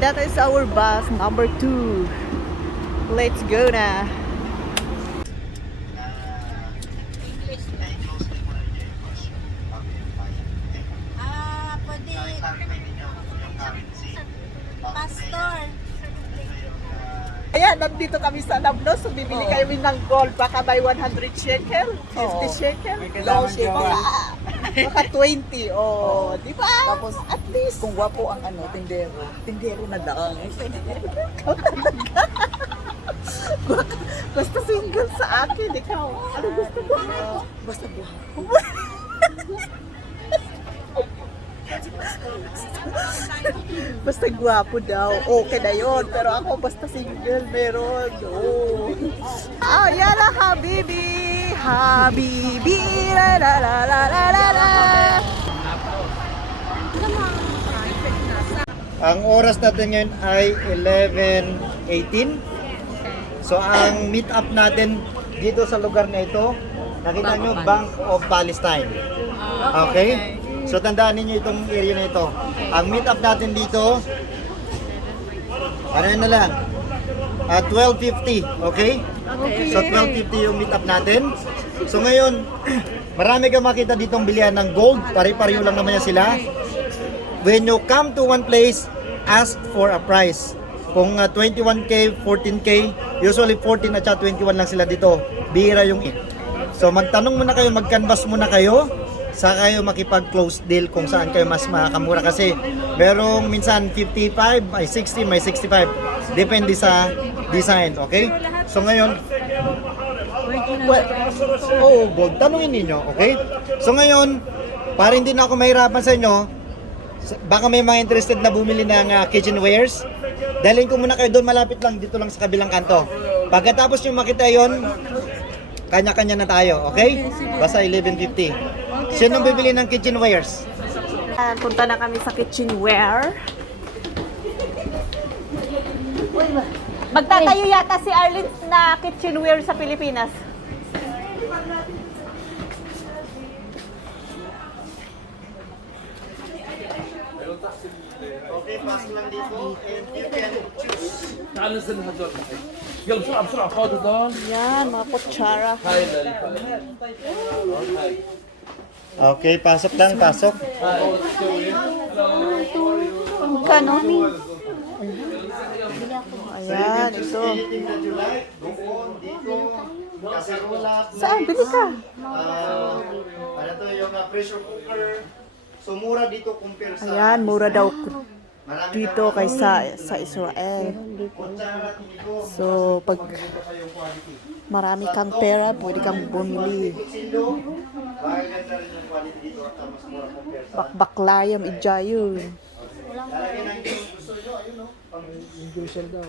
And that is our bus number 2. Let's go na. Pwede. Pastor. Ayan, nandito kami sa Nablo. So, bibili kami ng gold. Baka by 100 shekel, 50 shekel. No, shekel. Baka 20. Oh, di ba? Tapos, At least. kung wapo ang tindero na daang. Basta single sa akin. Ikaw, ano gusto mo? Basta buhay. Basta gwapo daw. Okay na yun. Pero ako basta single meron. Oh. Ah, yala habibi. Habibi. La la la la la la la. Ang oras natin ngayon ay 11:18. So ang meet up natin dito sa lugar na ito, nakita nyo, Bank of Palestine. Okay? So tandaan niyo itong area na ito. Ang meet up natin dito, ano na lang, 12:50, okay? So 12:50 yung meet up natin. So ngayon, marami kang makita ditong bilihan ng gold, pare-pareho lang naman yan sila. When you come to one place, ask for a price. Kung 21K, 14K, usually 14 at 21 lang sila dito. Bihira yung So magtanong muna kayo, mag-canvas muna kayo sa kayo makipag-close deal kung saan kayo mas makakamura kasi merong minsan 55, may 60, may 65. Depende sa design, okay? So ngayon, gold. Tanungin ninyo, okay? So ngayon, para hindi na ako mahirapan sa inyo, baka may mga interested na bumili ng kitchenwares, dalhin ko muna kayo doon, malapit lang, dito lang sa kabilang kanto. Pagkatapos yung makita yon, kanya-kanya na tayo, okay? Basta 11:50. Sinong bibili ng kitchenwares? Punta na kami sa kitchenware. Magtatayo yata si Arlene na kitchenware sa Pilipinas. Okay, pasok lang dito and you can choose. تعال نزلنا هدول يلا بسرعه بسرعه خذ هدول Yan, mga kutsara. هاي Okay, pasok lang, pasok. Magkano? Ayan, ito. Anything that you like, doon, dito, kaserola, Saan? Bili ka. ano to, yung pressure cooker. So, mura dito compare sa... Ayan, mura daw Marami dito kang- kaysa sa Israel. Kutsara dito. So, pag marami kang pera, pwede kang bumili. Kutsindo, maganda rin yung quality dito at mas mura compare sa... Bakbaklayam ijayo. Lalagyan ng gusto nyo, ayun no? Pang-inducer daw.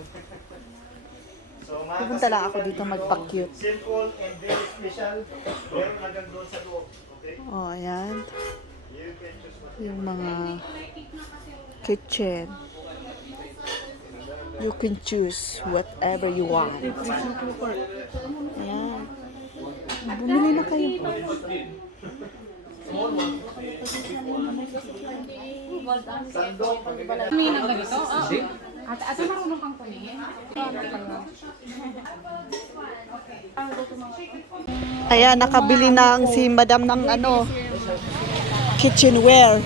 So, mga Pupunta lang ako dito magpa-cute. simple and very special. Meron hanggang doon sa loob. Okay? Oh, ayan. You can choose what Yung mga kitchen. You can choose whatever you want. Ayan. Bumili na kayo. Tumingin ang ganito? Oo. At marunong kang tumingin? Ayan, nakabili ng si Madam ng ano, kitchenware.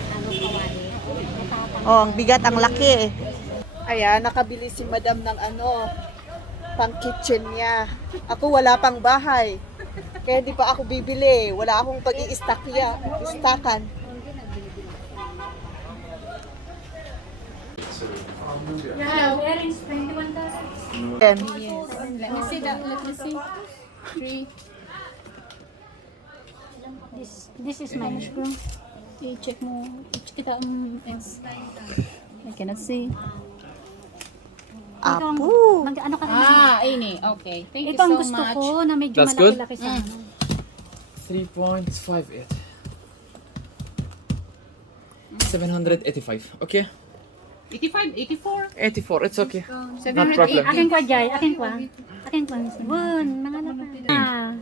Oh, ang bigat, ang laki. Ayan, nakabili si Madam ng ano, pang kitchen niya. Ako wala pang bahay. Kaya di pa ako bibili. Wala akong pag-i-stockan. Yeah, earrings, 21,000. Ayan. Yes. Let me see that. Let me see. 3. This is my mushroom. I-check mo. I-check kita else. I cannot see. Apo. Ano ka Ini. Okay. Thank Ito ang you so gusto much. ko na medyo That's good? malaki-laki sa ano. 3.58 785. Okay. 85, 84. 84. It's okay. Not problem. Akin kwa, Jai. Akin kwa. Akin kwa. Bun, mga na pa.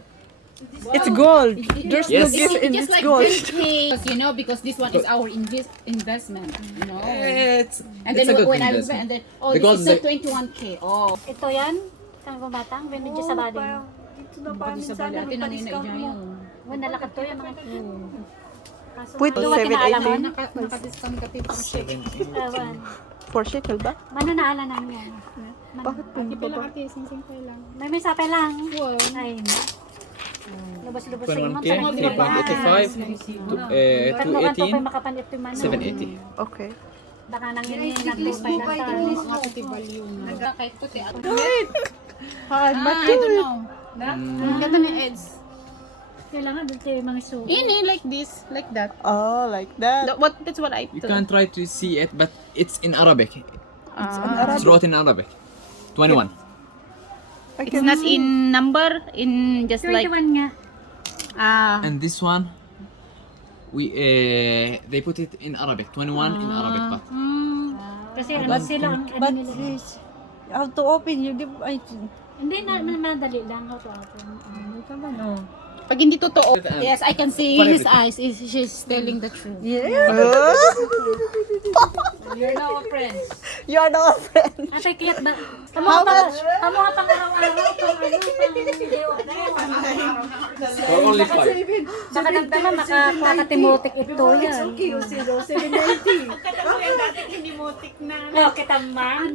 It's gold. There's Yes. Just like this case, you know, because this one is our investment, you know. And then it's a good when I investment. and then oh, Because this is not 21K. Oh, Ito yan. Kang batang. Binigyan sa body. sa bala natin ang ina yun. Wala nalakad to yung mga kaso. With duwa kinaalaman. Naka-discount ka pa siya. Ewan. 4 shekel ba? Mano naala namin yan. Bakit po? Pila ate, sing-sing pa lang. May sape lang. Wow. Ay, lubos-lubos sa imam. 21K, 3.85, Tatlo ka to 218, pa makapanit yung mano. 780. Okay. Baka nang yun nagpupay lang tayo. Ang ate value na. Kahit puti. I Mature. don't know. Ang ganda ni Eds. Kailangan doon tayo mga suko. Ini like this, like that. Oh, like that. That's what I You thought. can try to see it, but it's in Arabic. Ah. It's wrote in Arabic. 21. It's not in number, in just like 21 nga. And this one, they put it in Arabic. 21 in Arabic, but Kasi ano sila ang ano nila. How to open you give Hindi na madali lang how to open. pag hindi totoo. Yes, I can see his eyes. She's telling the truth. You're now a friend. You're not a friend. Ate, kiyat ba? How much? Tamo ka pang araw-araw, pang ano, for only 5. baka nagdala, makatimotik ito yan. zero 790. Oh, kita ma.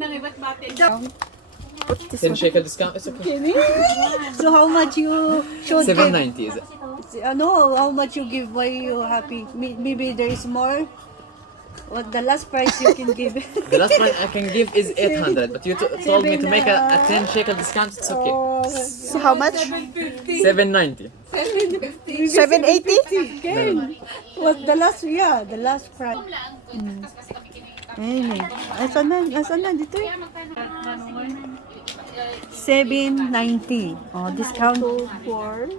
10 shekel discount, it's okay. So how much you should 790 is it? give? How much you give? Why you happy? Maybe there is more. What the last price you can give? The last one I can give is 800, but you told me to make a 10 shekel discount, it's okay. So how much? 790. 780? What the last? Yeah, the last price. Ayun eh. Asan na? Dito eh. 790. Oh, discount. 4,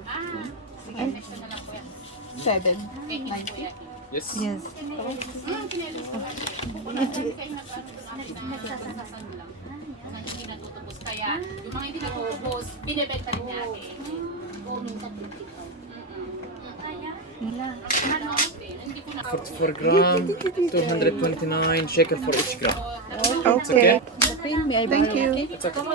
7. Yes. Yes. Hindi natutubos. Kaya, yung mga hindi natutubos, binibenta rin natin. Hindi ko na 44 gram, 229 shekel for each gram. Okay. Pay me. Thank you. It's okay.